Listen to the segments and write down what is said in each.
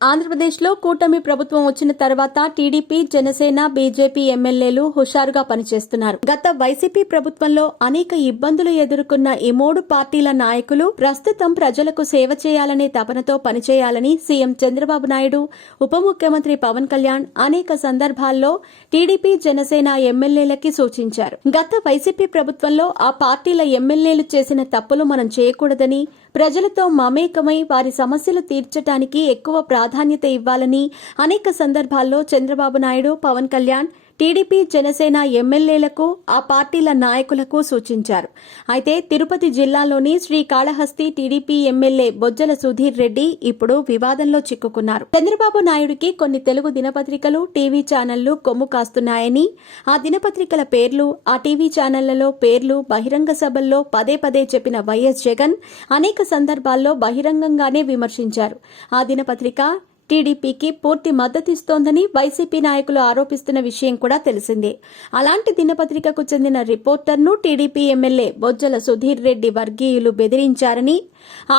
ఆంధ్రప్రదేశ్లో కూటమి ప్రభుత్వం వచ్చిన తర్వాత టీడీపీ, జనసేన, బీజేపీ ఎమ్మెల్యేలు హుషారుగా పనిచేస్తున్నారు. గత వైసీపీ ప్రభుత్వంలో అనేక ఇబ్బందులు ఎదుర్కొన్న ఈ మూడు పార్టీల నాయకులు ప్రస్తుతం ప్రజలకు సేవ చేయాలనే తపనతో పనిచేయాలని సీఎం చంద్రబాబు నాయుడు, ఉప ముఖ్యమంత్రి పవన్ కళ్యాణ్ అనేక సందర్భాల్లో టీడీపీ, జనసేన ఎమ్మెల్యేలకి సూచించారు. గత వైసీపీ ప్రభుత్వంలో ఆ పార్టీల ఎమ్మెల్యేలు చేసిన తప్పులు మనం చేయకూడదని, ప్రజలతో మమేకమై వారి సమస్యలు తీర్చడానికి ఎక్కువ ప్రాధాన్యత ఇవ్వాలని అనేక సందర్భాల్లో చంద్రబాబు నాయుడు, పవన్ కళ్యాణ్ టీడీపీ, జనసేన ఎమ్మెల్యేలకు, ఆ పార్టీల నాయకులకు సూచించారు. అయితే తిరుపతి జిల్లాలోని శ్రీకాళహస్తి టీడీపీ ఎమ్మెల్యే బొజ్జల సుధీర్ రెడ్డి ఇప్పుడు వివాదంలో చిక్కుకున్నారు. చంద్రబాబు నాయుడికి కొన్ని తెలుగు దినపత్రికలు, టీవీ ఛానళ్లు కొమ్ము కాస్తున్నాయని, ఆ దినపత్రికల పేర్లు, ఆ టీవీ ఛానళ్లలో పేర్లు బహిరంగ సభల్లో పదే పదే చెప్పిన వైఎస్ జగన్ అనేక సందర్భాల్లో బహిరంగంగానే విమర్శించారు. ఆ దినపత్రిక టీడీపీకి పూర్తి మద్దతిస్తోందని వైసీపీ నాయకులు ఆరోపిస్తున్న విషయం కూడా తెలిసిందే. అలాంటి దినపత్రికకు చెందిన రిపోర్టర్ను టీడీపీ ఎమ్మెల్యే బొజ్జల సుధీర్ రెడ్డి వర్గీయులు బెదిరించారని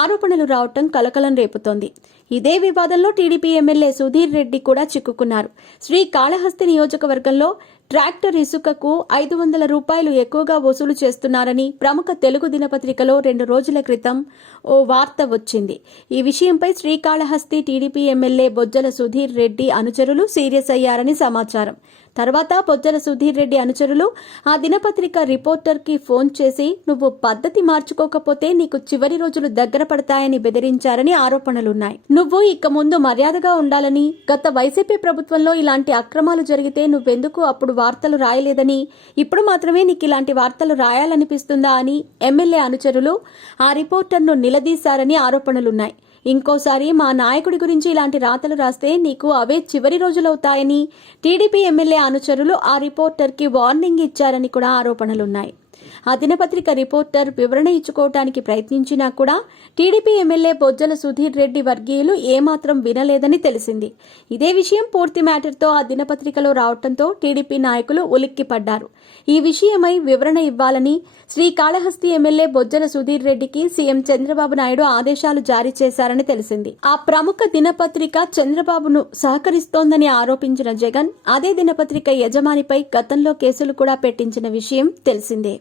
ఆరోపణలు రావటం కలకలం రేపుతోంది. ఇదే వివాదంలో టీడీపీ ఎమ్మెల్యే సుధీర్ రెడ్డి కూడా చిక్కుకున్నారు. శ్రీకాళహస్తి నియోజకవర్గంలో ట్రాక్టర్ ఇసుకకు 500 రూపాయలు ఎక్కువగా వసూలు చేస్తున్నారని ప్రముఖ తెలుగు దినపత్రికలో 2 రోజుల క్రితం ఓ వార్త వచ్చింది. ఈ విషయంపై శ్రీకాళహస్తి టీడీపీ ఎమ్మెల్యే బొజ్జల సుధీర్ రెడ్డి అనుచరులు సీరియస్ అయ్యారని సమాచారం. తర్వాత బొజ్జల సుధీర్ రెడ్డి అనుచరులు ఆ దినపత్రిక రిపోర్టర్కి ఫోన్ చేసి, నువ్వు పద్ధతి మార్చుకోకపోతే నీకు చివరి రోజులు దగ్గర పడతాయని బెదిరించారని ఆరోపణలున్నాయి. నువ్వు ఇక ముందు మర్యాదగా ఉండాలని, గత వైసీపీ ప్రభుత్వంలో ఇలాంటి అక్రమాలు జరిగితే నువ్వెందుకు అప్పుడు వార్తలు రాయలేదని, ఇప్పుడు మాత్రమే నీకు ఇలాంటి వార్తలు రాయాలనిపిస్తుందా అని ఎమ్మెల్యే అనుచరులు ఆ రిపోర్టర్ను నిలదీశారని ఆరోపణలున్నాయి. ఇంకోసారి మా నాయకుడి గురించి ఇలాంటి రాతలు రాస్తే నీకు అవే చివరి రోజులవుతాయని టీడీపీ ఎమ్మెల్యే అనుచరులు ఆ రిపోర్టర్కి వార్నింగ్ ఇచ్చారని కూడా ఆరోపణలున్నాయి. ఆ దినపత్రిక రిపోర్టర్ వివరణ ఇచ్చుకోవటానికి ప్రయత్నించినా కూడా టీడీపీ ఎమ్మెల్యే బొజ్జల సుధీర్ రెడ్డి వర్గీయులు ఏమాత్రం వినలేదని తెలిసింది. ఇదే విషయం పూర్తి మ్యాటర్తో ఆ దినపత్రికలో రావడంతో టీడీపీ నాయకులు ఉలిక్కిపడ్డారు. ఈ విషయమై వివరణ ఇవ్వాలని శ్రీకాళహస్తి ఎమ్మెల్యే బొజ్జల సుధీర్ రెడ్డికి సీఎం చంద్రబాబు నాయుడు ఆదేశాలు జారీ చేశారని తెలిసింది. ఆ ప్రముఖ దినపత్రిక చంద్రబాబును సహకరిస్తోందని ఆరోపించిన జగన్ అదే దినపత్రిక యజమానిపై గతంలో కేసులు కూడా పెట్టించిన విషయం తెలిసిందే.